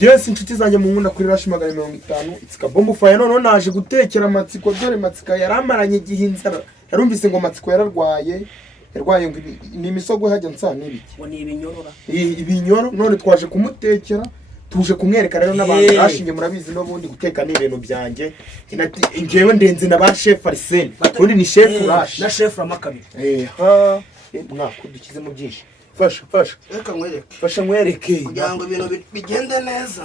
Yes, inshuti zanjye mu nkunda kuri Rush 50 itsika bombo fire none naje gutekera amatsiko dore matsika yaramaranye gihinzara yarumvise ngo matsiko yararwaye ngo ni imisogo hajya nsa n'ibiki ngo ni ibinyorora ibinyoro none twaje kumutekera tuje kumwereka rero n'abantu bashinge murabizi no bundi guteka ni ibintu byanjye ngewe ndenze na ba chef Arsene undi ni chef Rush na chef Ramakabi ha mwakudukize mu byinshi fasha reka nkwereke fasha nkwereke kugira ngo ibintu bigende neza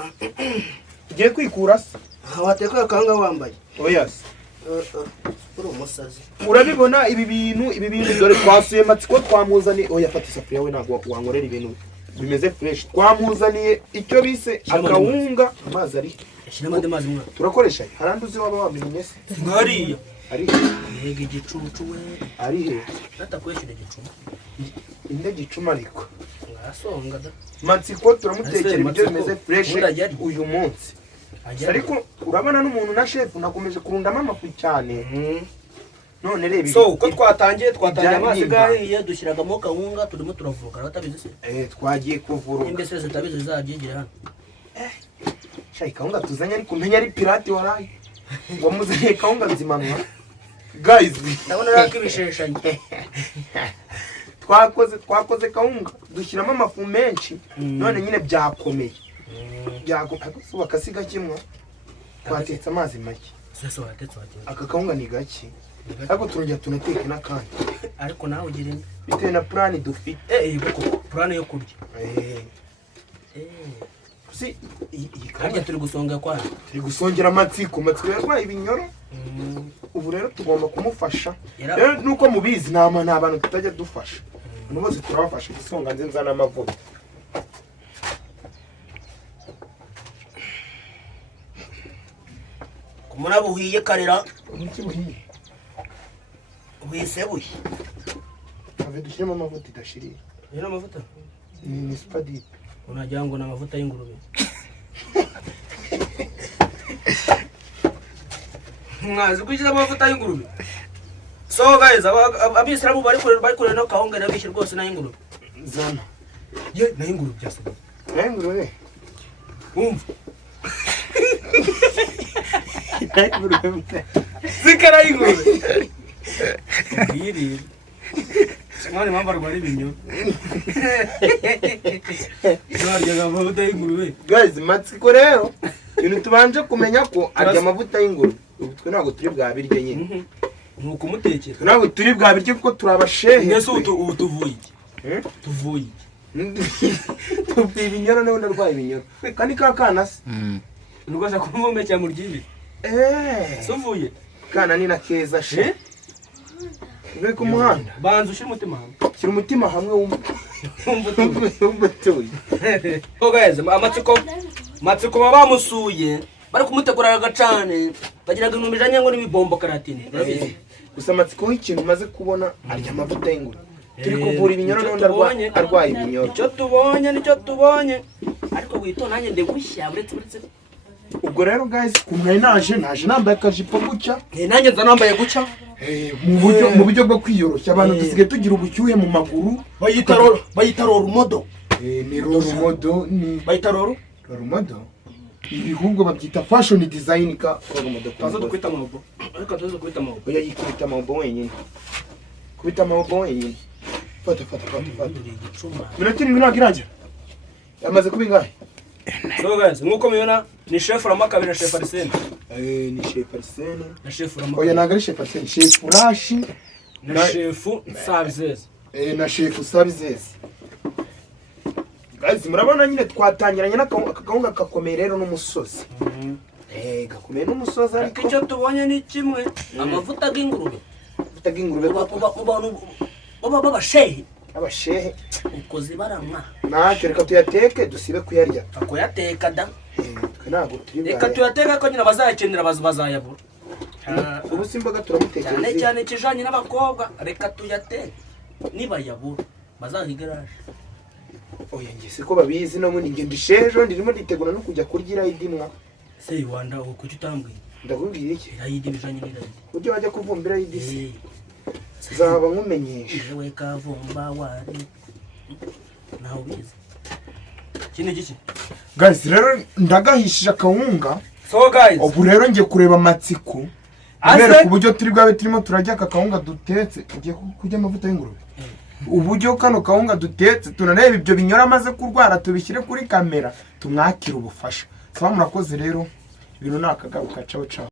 ugiye kwikura se wateka kanga wambaye oya se uri umusazi urabibona ibi bintu dore twasuye matsiko twamuzani oya fata isafuriya we ntabwo wankorera ibintu bimeze fresh twamuzaniye icyo bise akawunga amazi ari shyiramo andi mazi mwa turakoresha haranduzi waba wamenye se nkariya ari yega igicucu we ari he natakweshyira igicucu inde gicuma ariko ngasonga da matsiko turamutekera ibyo bimeze fresh uyu munsi ariko urabona n'umuntu na chef nakomeje kurundamo amafu cyane none reba so uko twatangiye amazi gahiye dushyiragamo kawunga turimo turavuka batabizi se twagiye kuvura imbese zitabizi zagiye hano shayi kawunga tuzanye ariko umenya ari pirate waraye wamuzanye kawunga nzimamwa guys ndabona rakibisheshanye twakoze kawunga dushyiramo amafu menshi none nyine byakomeye bakasiga kimwe twatetse amazi make aka kawunga ni gake ariko turongera tunateke n'akandi ariko nawe ugira imwe bitewe na plan dufite plan yo kurya si kandi turi gusonga kwa turi gusongera matsiko yarwaye ibinyoro ubu rero tugomba kumufasha rero nuko mubizi nta abantu tutajya dufasha bose turabafasha isonga nzinza n'amavuta kumura buhiye karera umuki buhiye wisebuye ave dushyiremo amavuta idashiriye rero amavuta ni spaghetti unagira ngo n'amavuta y'ingurube mwazi kwishyira amavuta y'ingurube so guys abisiramu bari kurera no kawunga nabishyira rwose n'ay'ingurube zana ye n'ay'ingurube byasaba n'ay'ingurube umva zikara y'ingurube yiri mwana mamba rwari binyo yarya amavuta y'ingurube guys matsiko rero ibintu tubanje kumenya ko arya amavuta y'ingurube twe ntabwo turi bwabirye nyine nuko umutekera ntabwo turi bwabirye kuko turabashehe mbese ubu tuvuye iki tuvuye tuvuye ibinyoro nawe ndarwaye ibinyoro kandi ka kana se nugashaka kumumbe cya muryibi suvuye kana ni na keza she ube ku muhanda banza ushira umutima hamwe shyira umutima hamwe wumbutuye oh guys amatsiko bamusuye bari kumutegurira cyane bagira ngo numijanye ngo n'ibibombo karatine gusa amatsiko y'ikintu maze kubona arya amavuta y'ingurube turi kuvura ibinyoro none arwaye ibinyoro nicyo tubonye ariko wito nanjye ndegushya uretse ubwo rero guys kumwe naje nambaye akajipo gucya nanjye nza nambaye gucya mu buryo bwo kwiyoroshya abantu dusigaye tugira ubucyuhe mu maguru bayita rorumodo ni rorumodo ni bayita rorumodo ibihubwo babyita fashion design ka rorumodo tazo dukwita amabo ariko tazo dukwita amabo oya yikubita amabo wenyine kubita amabo wenyine fata minota 7 ntabwo irangira yamaze kuba ingahe so guys nkuko mubibona ni chef Ramakabi na chef Arsene ni chef Arsene na chef Ramakabi oya ntabwo ari chef Arsene chef Rush na chef Services na chef Services guys murabona nyine twatangiranye n'akagahunga gakomeye rero n'umusozi gakomeye n'umusozi ariko icyo tubonye ni kimwe amavuta y'ingurube baba abashehe ukoze baramwa ntacyo reka tuyateke dusibe kuyarya akuyateka da ntabwo turi reka tuyateka ko nyina bazayakenera bazayabura ubu simbaga turamutekereza cyane kijanye n'abakobwa reka tuyateke niba yabura bazahigaraje oya nge siko babizi no muri nge ndishejo ndirimo nditegura no kujya kurya irayidimwa se wanda kuki utambwiye ndakubwira iki irayidi bijanye n'irayidi ujye wajya kuvumbira irayidi zaba nkumenyesha yewe kavumba wari naho bize kino giki guys rero ndagahishije akawunga. So guys, ubu rero ngiye kureba Matsiko kubera ku buryo turi bwabe turimo turajya aka kawunga dutetse. Ugiye kujya amavuta y'ingurube. Uburyo kano kawunga dutetse tunareba ibyo binyora amaze kurwara tubishyire kuri kamera tumwakira ubufasha. Saba murakoze rero ibintu nakagaruka caho caho.